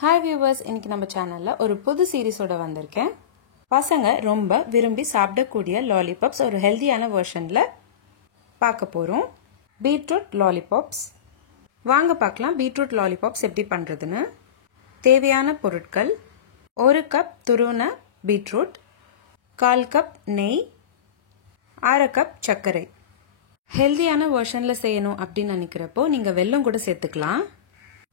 Hi viewers, இன்னைக்கு நம்ம சேனல்ல ஒரு புது சீரிஸோட வந்திருக்கேன். பசங்க ரொம்ப விரும்பி சாப்பிடக்கூடிய லாலிபாப்ஸ் ஒரு ஹெல்தியான வெர்ஷன்ல பார்க்க போறோம். Beetroot lollipops. வாங்க பார்க்கலாம் பீட்ரூட் லாலிபாப்ஸ் எப்படி பண்றதுன்னு. தேவையான பொருட்கள்: 1 கப் துருவன பீட்ரூட், 1/4 கப் நெய், 1/2 கப் சர்க்கரை. ஹெல்தியான வெர்ஷன்ல செய்யணும் அப்படின்னு நினைக்கிறப்போ நீங்க வெல்லம் கூட சேர்த்துக்கலாம்.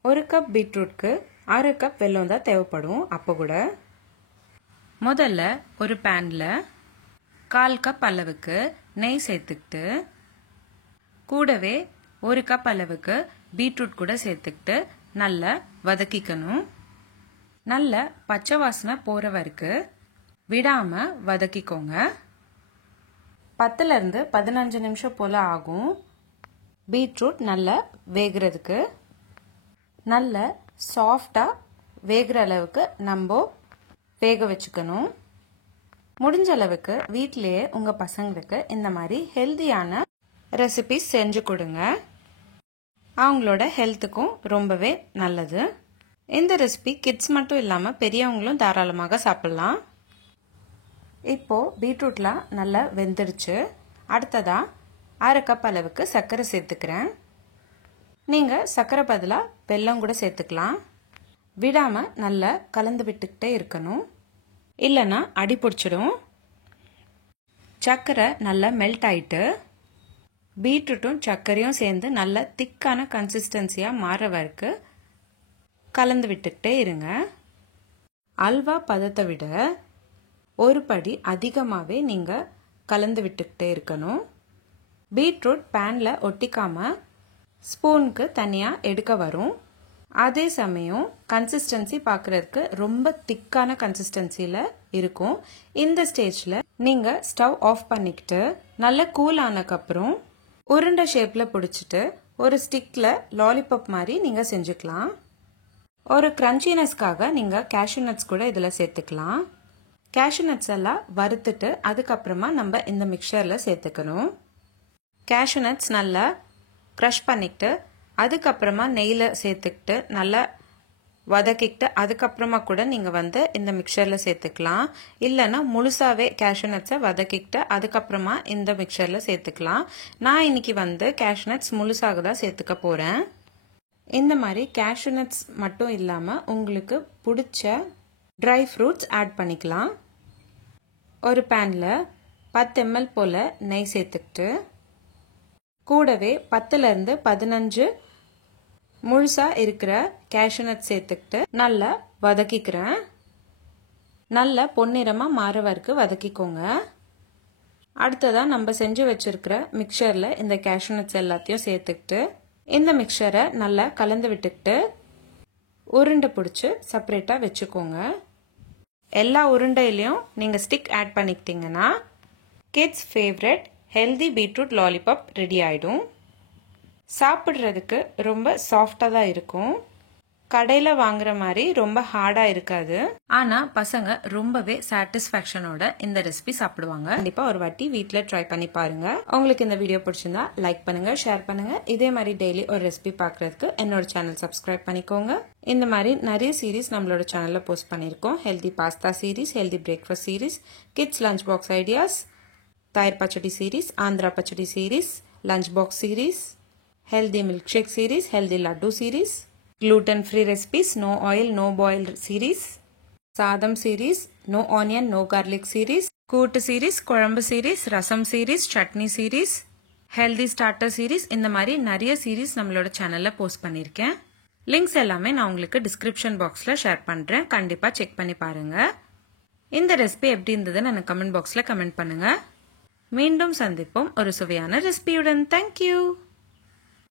1 கப் பீட்ரூட்க்கு 1/2 கப் வெல்லம் தான் தேவைப்படும். அப்போ கூட முதல்ல ஒரு பேன்ல 1/4 கப் அளவுக்கு நெய் சேர்த்துக்கிட்டு கூடவே 1 கப் அளவுக்கு பீட்ரூட் கூட சேர்த்துக்கிட்டு நல்லா வதக்கிக்கணும். நல்ல பச்சை வாசனை போற வரைக்கும் விடாம வதக்கிக்கோங்க. 10 இருந்து 15 நிமிஷம் போல ஆகும் பீட்ரூட் நல்லா வேகிறதுக்கு. நல்ல சாஃப்டா வேகிற அளவுக்கு நம்ம வேக வச்சுக்கணும். முடிஞ்ச அளவுக்கு வீட்டிலேயே உங்க பசங்களுக்கு இந்த மாதிரி ஹெல்தியான ரெசிபிஸ் செஞ்சு கொடுங்க. அவங்களோட ஹெல்த்துக்கும் ரொம்பவே நல்லது. இந்த ரெசிபி கிட்ஸ் மட்டும் இல்லாம பெரியவங்களும் தாராளமாக சாப்பிடலாம். இப்போ பீட்ரூட்லாம் நல்லா வெந்துடுச்சு. அடுத்ததா 1/2 கப் அளவுக்கு சர்க்கரை சேர்த்துக்கிறேன். நீங்க சர்க்கரை பதிலா வெல்லம் கூட சேர்த்துக்கலாம். விடாம நல்லா கலந்து விட்டுக்கிட்டே இருக்கணும், இல்லைன்னா அடி பிடிச்சிடும். சர்க்கரை நல்லா மெல்ட் ஆயிட்டு பீட்ரூட்டும் சர்க்கரையும் சேர்ந்து நல்ல திக்கான கன்சிஸ்டன்சியா மாற வரைக்கும் கலந்து விட்டுக்கிட்டே இருங்க. அல்வா பதத்தை விட ஒரு படி அதிகமாகவே நீங்க கலந்து விட்டுக்கிட்டே இருக்கணும். பீட்ரூட் பேன்ல ஒட்டிக்காம ஸ்பூனுக்கு தனியா எடுக்க வரும். அதே சமயம் கன்சிஸ்டன்சி பார்க்கறதுக்கு ரொம்ப திக்கான கன்சிஸ்டன்சில இருக்கும். இந்த ஸ்டேஜ்ல நீங்க ஸ்டவ் ஆஃப் பண்ணிக்கிட்டு நல்ல கூல் ஆனதுக்கப்புறம் உருண்டை ஷேப்ல பிடிச்சிட்டு ஒரு ஸ்டிக்ல லாலிபாப் மாதிரி நீங்க செஞ்சுக்கலாம். ஒரு கிரன்ச்சினஸ்க்காக நீங்க கேஷ்யூ நட்ஸ் கூட இதுல சேர்த்துக்கலாம். கேஷ்யூ நட்ஸ் எல்லாம் வறுத்துட்டு அதுக்கப்புறமா நம்ம இந்த மிக்சர்ல சேர்த்துக்கணும். கேஷ்யூ நட்ஸ் நல்லா க்ரஷ் பண்ணிக்கிட்டு அதுக்கப்புறமா நெய்யில் சேர்த்துக்கிட்டு நல்லா வதக்கிக்கிட்டு அதுக்கப்புறமா கூட நீங்கள் இந்த மிக்சரில் சேர்த்துக்கலாம். இல்லைன்னா முழுசாவே கேஷ்யூ நட்ஸை வதக்கிக்கிட்டு அதுக்கப்புறமா இந்த மிக்சரில் சேர்த்துக்கலாம். நான் இன்னைக்கு கேஷ்யூ நட்ஸ் முழுசாக தான் சேர்த்துக்க போகிறேன். இந்த மாதிரி கேஷ்யூ நட்ஸ் மட்டும் இல்லாமல் உங்களுக்கு பிடிச்ச ட்ரை ஃப்ரூட்ஸ் ஆட் பண்ணிக்கலாம். ஒரு பேனில் 10 ml போல் நெய் சேர்த்துக்கிட்டு கூடவே 10 இருந்து 15 முழுசா இருக்கிற கேஷ்யூ நட் சேர்த்துக்கிட்டு நல்லா வதக்கிக்கிறேன். நல்ல பொன்னிறமா மாற வரைக்கும் வதக்கிக்கோங்க. அடுத்ததா நம்ம செஞ்சு வச்சிருக்கிற மிக்சர்ல இந்த கேஷ்யூ நட்ஸ் எல்லாத்தையும் சேர்த்துக்கிட்டு இந்த மிக்சரை நல்லா கலந்து விட்டுக்கிட்டு உருண்டை பிடிச்சி செப்பரேட்டா வச்சுக்கோங்க. எல்லா உருண்டையிலையும் நீங்க ஸ்டிக் ஆட் பண்ணிக்கிட்டீங்கன்னா kids favourite healthy beetroot lollipop ready ஆயிடும். சாப்பிட்றதுக்கு ரொம்ப சாஃப்டா தான் இருக்கும். கடையில வாங்குற மாதிரி ரொம்ப ஹார்டா இருக்காது. ஆனா பசங்க ரொம்பவே சாட்டிஸ்ஃபேக்ஷனோட இந்த ரெசிபி சாப்பிடுவாங்க. கண்டிப்பா ஒரு வாட்டி வீட்ல ட்ரை பண்ணி பாருங்க. உங்களுக்கு இந்த வீடியோ பிடிச்சிருந்தா லைக் பண்ணுங்க, ஷேர் பண்ணுங்க. இதே மாதிரி டெய்லி ஒரு ரெசிபி பாக்குறதுக்கு என்னோட சேனல் சப்ஸ்கிரைப் பண்ணிக்கோங்க. இந்த மாதிரி நிறைய சீரீஸ் நம்மளோட சேனல்ல போஸ்ட் பண்ணிருக்கோம். Healthy pasta series, healthy breakfast series, kids lunch box ideas, தயிர் pachadi series, Andhra pachadi series, lunch box series, healthy milkshake series, healthy laddu series, gluten free recipes, no oil no boil series, sadam series, no onion no garlic series, கூட்டு series, குழம்பு series, ரசம் series, chutney series, healthy starter series. இந்த மாதிரி நிறைய series நம்மளோட சேனல்ல post பண்ணிருக்கேன். Links எல்லாமே நான் உங்களுக்கு டிஸ்கிரிப்ஷன் பாக்ஸ்ல ஷேர் பண்றேன். கண்டிப்பா செக் பண்ணி பாருங்க. இந்த ரெசிபி எப்படி இருந்ததுன்னு எனக்கு கமெண்ட் பாக்ஸ்ல கமெண்ட் பண்ணுங்க. மீண்டும் சந்திப்போம் ஒரு சுவையான ரெசிபியுடன். தேங்க்யூ.